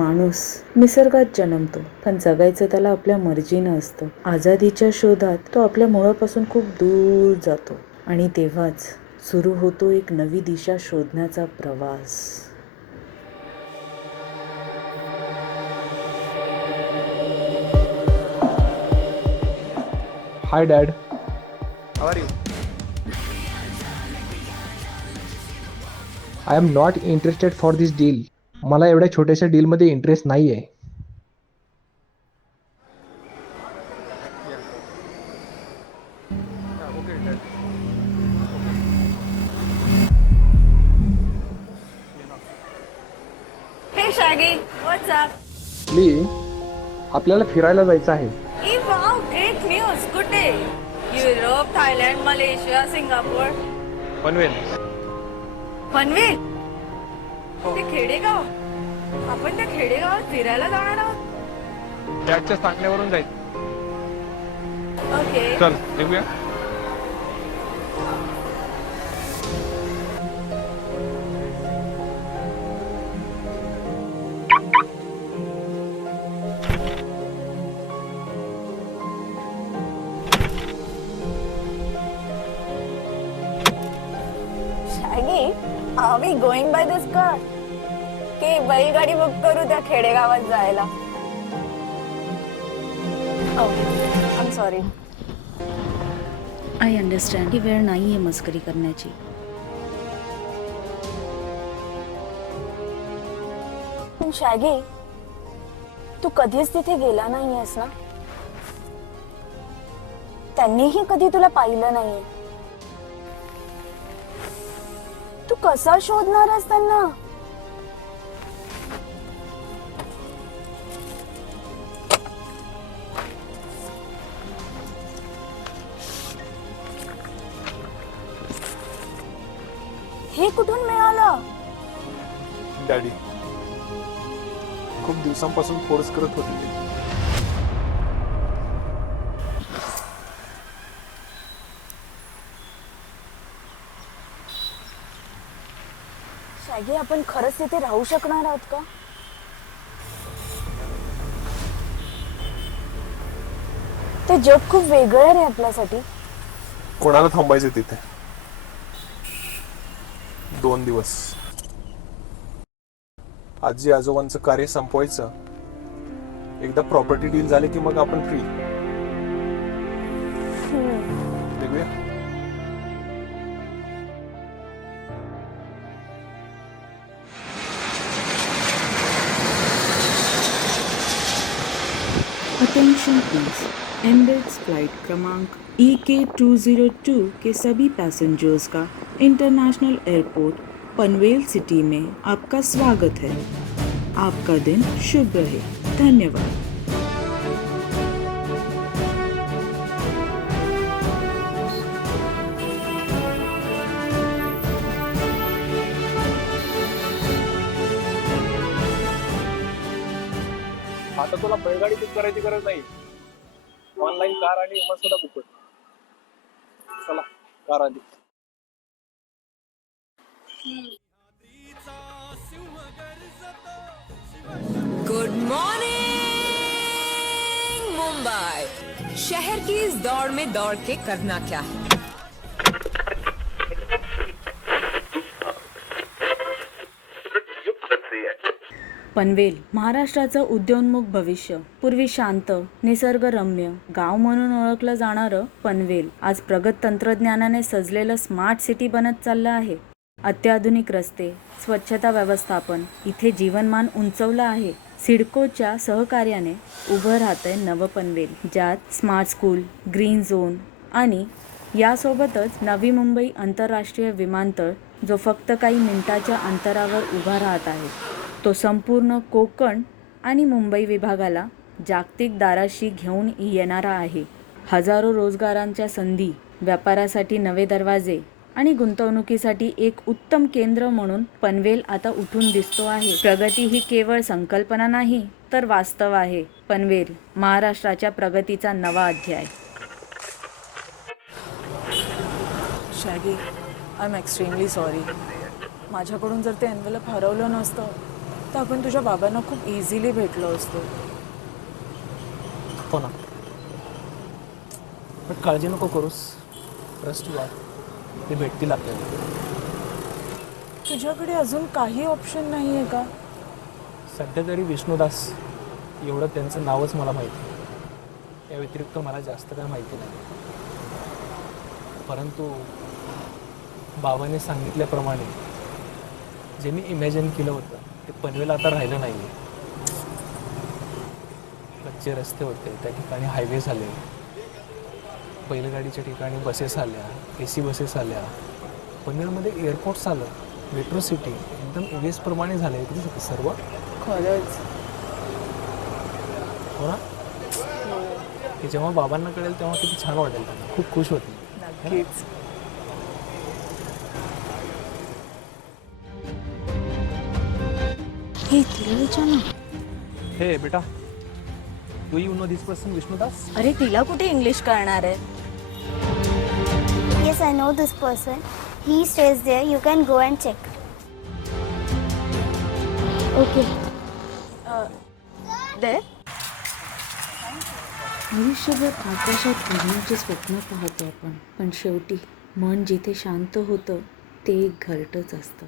माणूस निसर्गात जन्मतो. पण जगायचं त्याला आपल्या मर्जीनं असतं. आझादीच्या शोधात तो आपल्या मुळापासून खूप दूर जातो. आणि तेव्हाच सुरू होतो एक नवी दिशा शोधण्याचा प्रवास. Hi dad? I am not interested for this deal मला एवढ्या छोट्याशा डीलमध्ये इंटरेस्ट नाही आहे Yeah, okay, Dad. Hey Shaggy, what's up? मी आपल्याला फिरायला जायचं आहे Hey wow, great news. Good day. Europe Thailand Malaysia Singapore Panvel Panvel ते खेडेगाव. आपण त्या खेडेगावात फिरायला जाणार आहोत. डॅडच्या सांगण्यावरून जायचं ओके चल निघूया. Are we going by this car की बैलगाडी बुक करू त्या खेडेगावात जायला. I am sorry I understand ही वेळ नाही आहे मस्करी करण्याची. पण शॅगी तू कधीच तिथे गेला नाहीयेस ना? त्यांनीही कधी तुला पाहिलं नाहीये. तू कसा शोधणारस त्यांना? हे कुठून मिळालं? डॅडी खूप दिवसांपासून फोर्स करत होते ते शॅगी आपण खरंच तिथे राहू शकणार आहोत का? ते जग खूप वेगळं आहे रे आपल्यासाठी. कोणाला थांबायचं तिथे? दोन दिवस. आजी आजोबांचं कार्य संपवायचं. एकदा प्रॉपर्टी डील झाली की मग आपण free attention please Emirates flight क्रमांक E K two zero two के सभी पैसेंजर्स का इंटरनेशनल एयरपोर्ट पनवेल सिटी में आपका स्वागत है। आपका दिन शुभ रहे। धन्यवाद। आता तुला बैलगाडी बुक करायची गरज नाही. ऑनलाईन कार आणि विमान सुद्धा बुक कर. चला कार आली. गुड मॉर्निंग मुंबई शहर की इस दौड़ में दौड़ के करना क्या है? पनवेल महाराष्ट्राचं उद्योन्मुख भविष्य. पूर्वी शांत निसर्गरम्य गाव म्हणून ओळखलं जाणारं पनवेल. आज प्रगत तंत्रज्ञानाने सजलेलं स्मार्ट सिटी बनत चाललं आहे. अत्याधुनिक रस्ते स्वच्छता व्यवस्थापन इथे जीवनमान उंचवलं आहे. सिडकोच्या सहकार्याने उभं राहतंय नवं पनवेल ज्यात स्मार्ट स्कूल ग्रीन झोन आणि यासोबतच नवी मुंबई आंतरराष्ट्रीय विमानतळ जो फक्त काही मिनिटाच्या अंतरावर उभा राहत आहे. तो संपूर्ण कोकण आणि मुंबई विभागाला जागतिक दाराशी घेऊन येणारा आहे. हजारो रोजगारांच्या संधी व्यापारासाठी नवे दरवाजे आणि गुंतवणुकीसाठी एक उत्तम केंद्र म्हणून पनवेल आता उठून दिसतो आहे. प्रगती ही केवळ संकल्पना नाही तर वास्तव आहे. पनवेल महाराष्ट्राच्या प्रगतीचा नवा अध्याय. Shaggy I am extremely sorry माझ्याकडून जर ते एनवेलप हरवलं नसतं तर आपण तुझ्या बाबांना खूप इझिली भेटलो असतो. हो ना. पण काळजी नको करूस. ट्रस्ट ते भेटतील आपल्याला. तुझ्याकडे अजून काही ऑप्शन नाही आहे का? सध्या तरी विष्णुदास एवढं त्यांचं नावच मला माहिती आहे. या व्यतिरिक्त मला जास्त काय माहिती नाही. परंतु बाबाने सांगितल्याप्रमाणे जे मी इमॅजिन केलं होतं ते पनवेल आता राहिलं नाही कच्चे रस्ते होते त्या ठिकाणी हायवे झाले बैलगाडीच्या ठिकाणी बसेस आल्या ए सी बसेस आल्या. पनवेलमध्ये एअरपोर्ट्स आलं मेट्रो सिटी एकदम एव्हीएस प्रमाणे झाले सर्व. खरंच. हो ना? की जेव्हा बाबांना कळेल तेव्हा किती छान वाटेल. त्यांना खूप खुश होतील. नक्कीच. हे तिला विचार ना हे बेटा. तू you know this person Vishnudas? अरे तिला कुठे इंग्लिश कळणार आहे? Yes, I know this person. He stays there. You can go and check. Okay दे आयुष्यभर आकाशात उडण्याचे स्वप्न पाहतो आपण. पण शेवटी मन जिथे शांत होतं ते एक घरटच असतं.